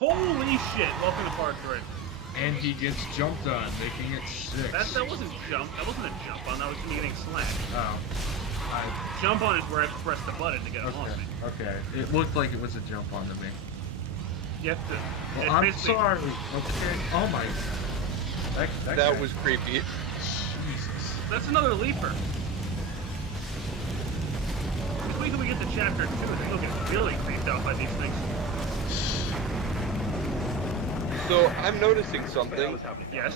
Holy shit! Welcome to part 3. And he gets jumped on, making it 6. That wasn't jump. That wasn't a jump on. That was me getting slammed. Oh. Jump on is where I press the button to get it on me. Okay. It looked like it was a jump on to me. You have to. Well, I'm sorry. Okay. Oh my. That was creepy. Jesus. That's another leaper. Just wait till we get to chapter 2 and you'll get really creeped out by these things. So I'm noticing something. Yes.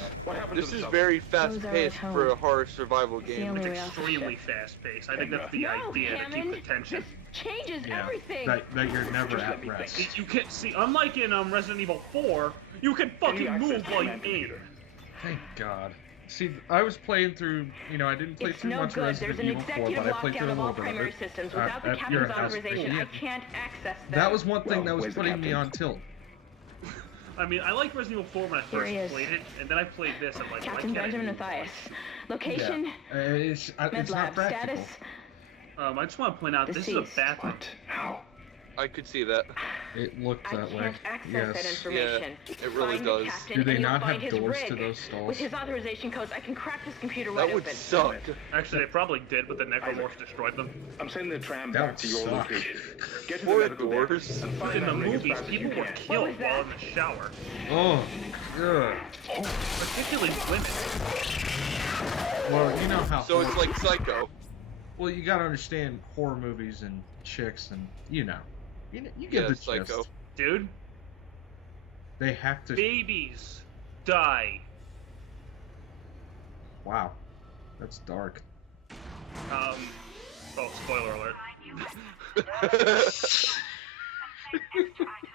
This is very fast-paced for a horror survival game. It's extremely fast-paced. I think that's the idea to keep the tension. Changes everything. That you're never at rest. You can see, unlike in Resident Evil 4, you can fucking move while you aim. Thank God. See, I was playing through, I didn't play too much Resident Evil 4, but I played through a little bit of it. Systems. Without the captain's authorization, I can't access them. That was one thing that was putting me on tilt. I mean, I liked Resident Evil 4 when I first played it, and then I played this, I'm like, Captain Benjamin Mathias. Location? Yeah. It's not practical. Status? I just want to point out, this is a bathroom. How? I could see that. It looked that way. I can't access that information. Yeah, it really does. Do they not have doors to those stalls? With his authorization codes, I can crack this computer that right would open. suck. Actually, they probably did, but the Necromorphs destroyed them. I'm sending the tram That back would to your suck. location. Get to the Or medical deck doors. and But find in the that ring as movies, fast as people you were can. killed while in the shower. Oh, good. Particularly women. Well, you know how. So it's like Psycho. Well, you gotta understand horror movies and chicks, and you get Yeah, the Psycho. gist. Dude, They have to. babies die. Wow, that's dark. Oh, spoiler alert.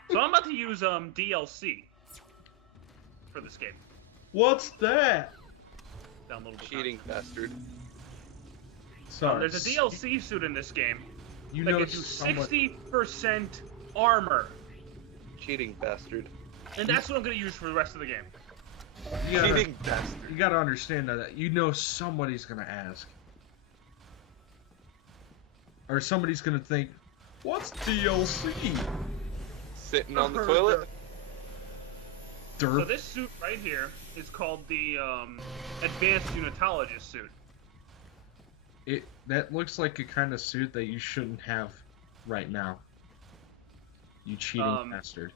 So I'm about to use DLC for this game. What's that? Downloadable Cheating bastard. Sorry. There's a DLC suit in this game You that know gives you somewhat- 60% armor. Cheating bastard. And that's what I'm going to use for the rest of the game. You gotta, Cheating bastard. you gotta understand that somebody's gonna ask, or somebody's gonna think, "What's DLC?" Sitting on the toilet? So Derp. this suit right here is called the Advanced Unitologist suit. That looks like a kind of suit that you shouldn't have right now. You cheating bastard.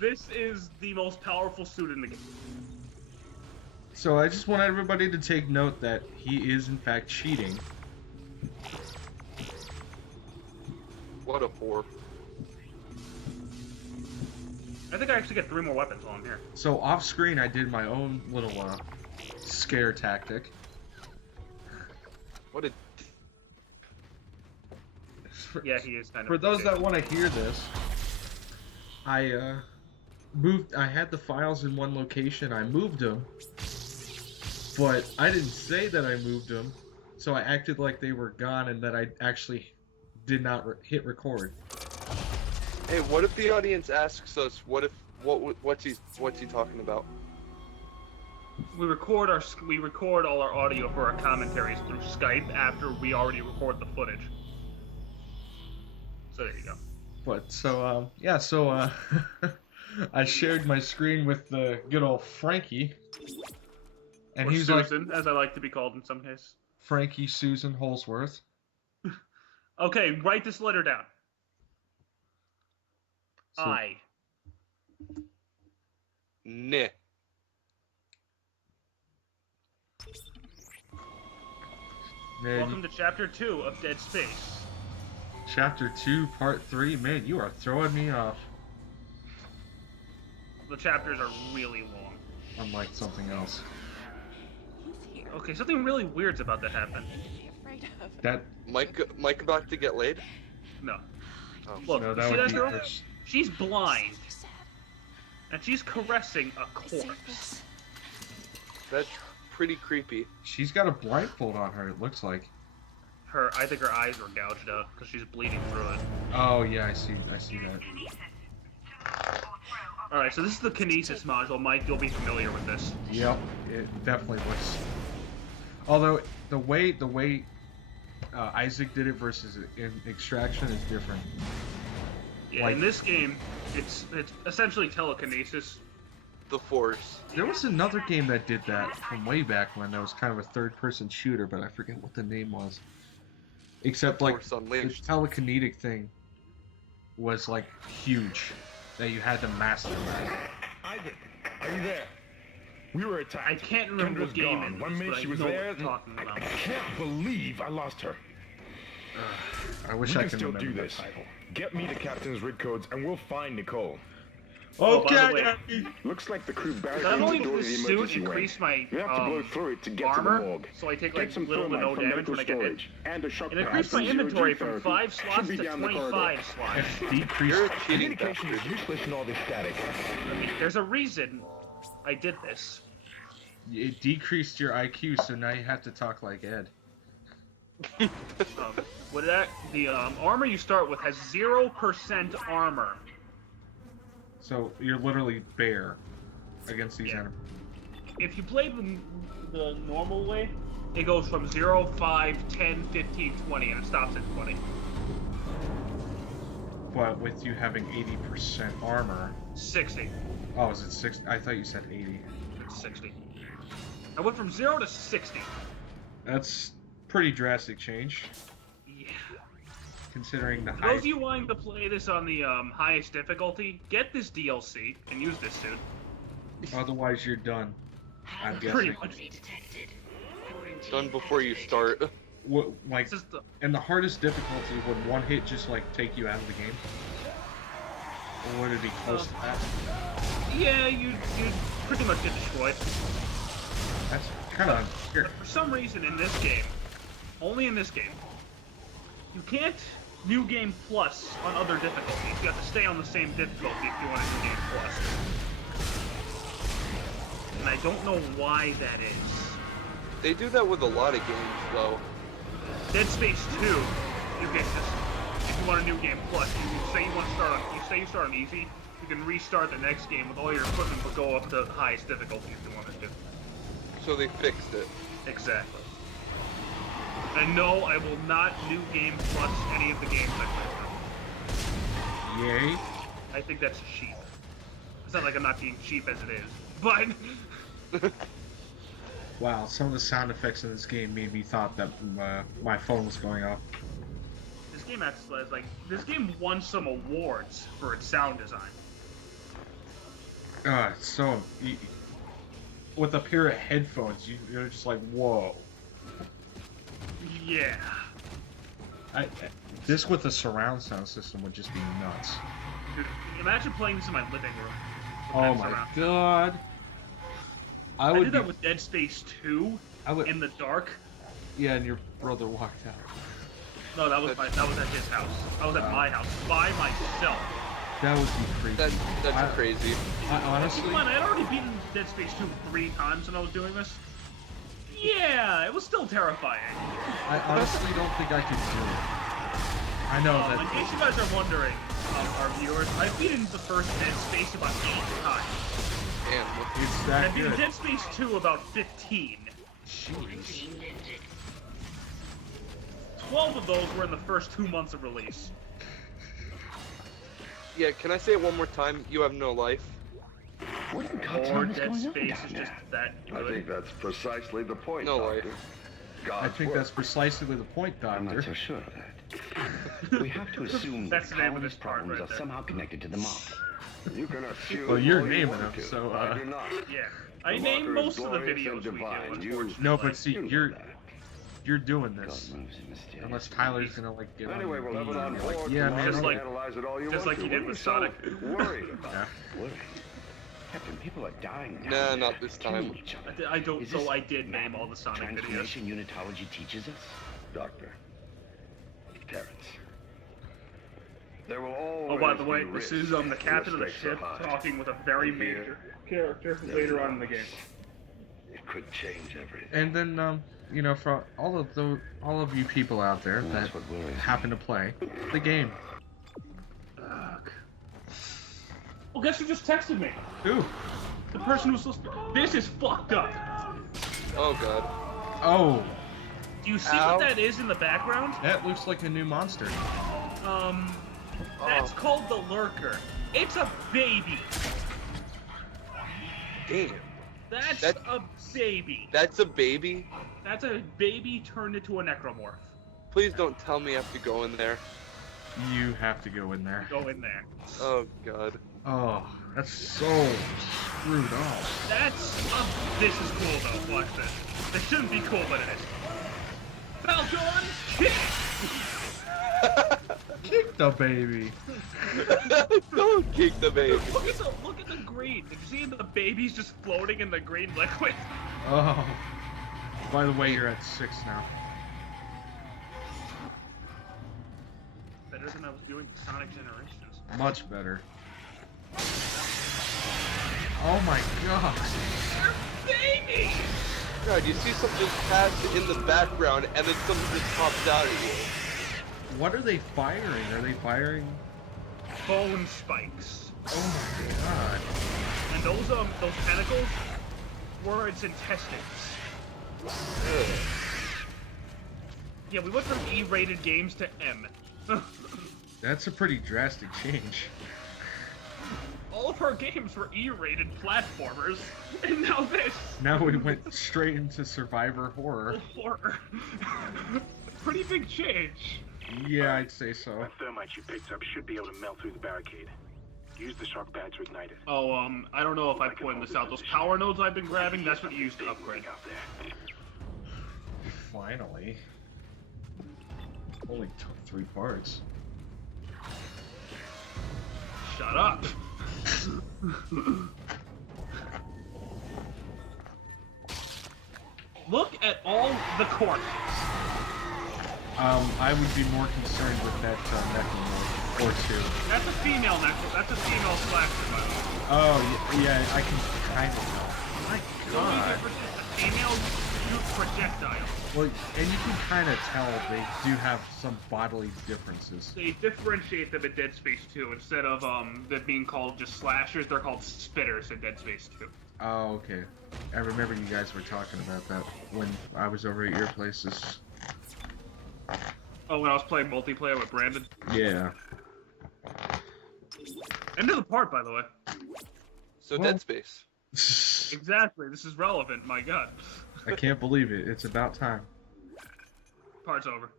This is the most powerful suit in the game. So I just want everybody to take note that he is in fact cheating. What a whore. I think I actually get 3 more weapons while I'm here. So off screen, I did my own little scare tactic. What a... Yeah, he is kind of. For those that want to hear this, I had the files in one location. I moved them, but I didn't say that I moved them, so I acted like they were gone and that I actually did not hit record. Hey, what if the audience asks us, what's he talking about? We record all our audio for our commentaries through Skype after we already record the footage. So there you go. But so I shared my screen with the good old Frankie, and Or he's Susan, like as I like to be called in some cases. Frankie Susan Holsworth. Okay, write this letter down. So- I. Nah. Man, Welcome to Chapter 2 of Dead Space. Chapter 2, Part 3. Man, you are throwing me off. The chapters are really long. Unlike something else. Okay, something really weird's about to happen. That Mike about to get laid? No. Oh. Look, no, you that see would that be girl? Chris. She's blind. And she's caressing a corpse. That's pretty creepy. She's got a blindfold on her. It looks like. I think her eyes were gouged out because she's bleeding through it. Oh yeah, I see that. Alright, so this is the Kinesis module. Mike, you'll be familiar with this. Yep, it definitely looks. Although the way Isaac did it versus in Extraction is different. Yeah, Like- in this game, it's essentially telekinesis. The Force. There was another game that did that from way back when. That was kind of a third-person shooter, but I forget what the name was. Except like Force the Unleashed. telekinetic thing was like huge, that you had to master that. Ivan, are you there? We were attacked. I can't remember what Kendra's game gone. it One was, minute but she I was know what there. you're talking I about. can't believe I lost her. I wish We I can could still remember do that this. title. Get me the captain's rig codes and we'll find Nicole. Oh, by the Okay. way, Looks like the crew barricaded not only the door does to the the suit emergency wing. increase my You have to blow through it to get armor, to the morgue. so I take Get like some little to thermite no from damage medical when I get hit. storage and a shock It increased my pad. inventory from Therapy 5 should slots be to down the corridor. 25 slots. It's decreased. You're a cheating Communication is bastard. useless in all this static. There's a reason I did this. It decreased your IQ, so now you have to talk like Ed. The armor you start with has 0% armor. So you're literally bare against these Yeah. enemies. If you play the normal way, it goes from 0, 5, 10, 15, 20, and it stops at 20. But with you having 80% armor, 60. oh, is it 60? I thought you said 80. It's 60. I went from 0 to 60. That's pretty drastic change, Yeah. considering the For those height. of you wanting to play this on the highest difficulty, get this DLC and use this suit. Otherwise, you're done. I'm Pretty guessing. much. Done before you start. What, like, It's just the, and the hardest difficulty, would one hit just like take you out of the game? Or would it be close to that? yeah, you pretty much get destroyed. That's kind of unfair. For some reason in this game, only in this game, you can't New Game Plus on other difficulties. You have to stay on the same difficulty if you want a New Game Plus. And I don't know why that is. They do that with a lot of games, though. Dead Space 2, you can just, if you want a New Game Plus, you say you start on easy, you can restart the next game with all your equipment but go up to the highest difficulty if you want to. So they fixed it. Exactly. And no, I will not New Game Plus any of the games I play. Yay. I think that's cheap. It's not like I'm not being cheap as it is, but Wow, some of the sound effects in this game made me thought that my phone was going off. this game actually is like this game won some awards for its sound design. It's so... with a pair of headphones, you're just like, whoa. Yeah. This with a surround sound system would just be nuts. Dude, imagine playing this in my living room. with Oh that my surround. god. I would did that with Dead Space 2 I would, in the dark. yeah, and your brother walked out. No, that was at his house. I was at my house by myself. That would be crazy. That's crazy. I honestly, Come on, I had already beaten Dead Space 2 3 times when I was doing this. Yeah, it was still terrifying. I honestly don't think I could do it. I know In that. case you guys are wondering, our viewers, I've beaten the first Dead Space about 8 times. Damn. It's And that I've beaten good. Dead Space 2 about 15. Jeez. 12 of those were in the first 2 months of release. Yeah, can I say it one more time? You have no life. What in God's Or name is Dead going on Space down is there? just that I good. think that's precisely the point, No Doctor. life. God's I think work. that's precisely the point, I'm not Doctor. so sure of that. We have to assume That's that the name of Colin's this part problems right are there. somehow connected to the mob. You can assume Well, you're all you naming want them, to. so, I do not. Yeah. I The named Walker is most of the glorious videos and we do, divine. unfortunately. No, but see, You know you're that. doing God this. moves in mysterious Unless ways. Tyler's gonna like get Anyway, on we'll your have it beat on and you're board like, yeah, tomorrow man. Just and like- analyze it all you just want like you to. did What with are you Sonic. so worried about? Yeah. Worry. Captain, people are dying down Nah, there. not this time. Killing each other. I don't. Is So this I did mad name all the Sonic videos. transformation unitology teaches us? Doctor. Terrence. There will always Oh, by the way, be this risk is the when captain of the stakes are ship high. talking with a very major character later on in the game. It could change everything. And then, for all of you people out there And that that's what worries me. happen to play the game. Well, guess who just texted me? Ooh. The person who's listening. This is fucked up. Oh god. Oh, Do you see Ow. what that is in the background? that looks like a new monster. That's called the lurker. It's a baby. Damn. That's That- a baby. That's a baby? That's a baby turned into a necromorph. Please don't tell me I have to go in there. You have to go in there. Go in there. Oh god. Oh, that's so screwed up. This is cool though. Watch this. This shouldn't be cool, but it is. Falcon, kick! Kick the baby. Don't kick the baby. Look at the green. Did you see the baby's just floating in the green liquid? Oh. By the way, you're at 6 now. Better than I was doing Sonic Generations. Much better. Oh my god. Baby! God, you see something just pass in the background and then something just pops out at you. What are they firing? Are they firing? Bone spikes. Oh my god. And those tentacles were its intestines. Ugh. Yeah, we went from E-rated games to M. That's a pretty drastic change. All of our games were E-rated platformers, and now this. Now we went straight into survivor horror. Horror. Pretty big change. Yeah, I'd say so. That thermite you picked up should be able to melt through the barricade. Use the shock pad to ignite it. Oh, I don't know if I pointed this out. Those power nodes I've been grabbing, that's what you use to upgrade. Out there. Finally. Only took 3 parts. Shut up. Look at all the corpses. I would be more concerned with that Necromorph or 2. That's a female necklace. That's a female slasher, by the way. Oh, yeah, I can kind of tell. My The only god. difference is the females shoot projectiles. Well, and you can kind of tell they do have some bodily differences. They differentiate them in Dead Space 2. Instead of them being called just slashers, they're called spitters in Dead Space 2. Oh, okay. I remember you guys were talking about that when I was over at your places. Oh, when I was playing multiplayer with Brandon? Yeah. End of the part, by the way. So Well- Dead Space. Exactly. This is relevant. My god. I can't believe it. It's about time. Part's over.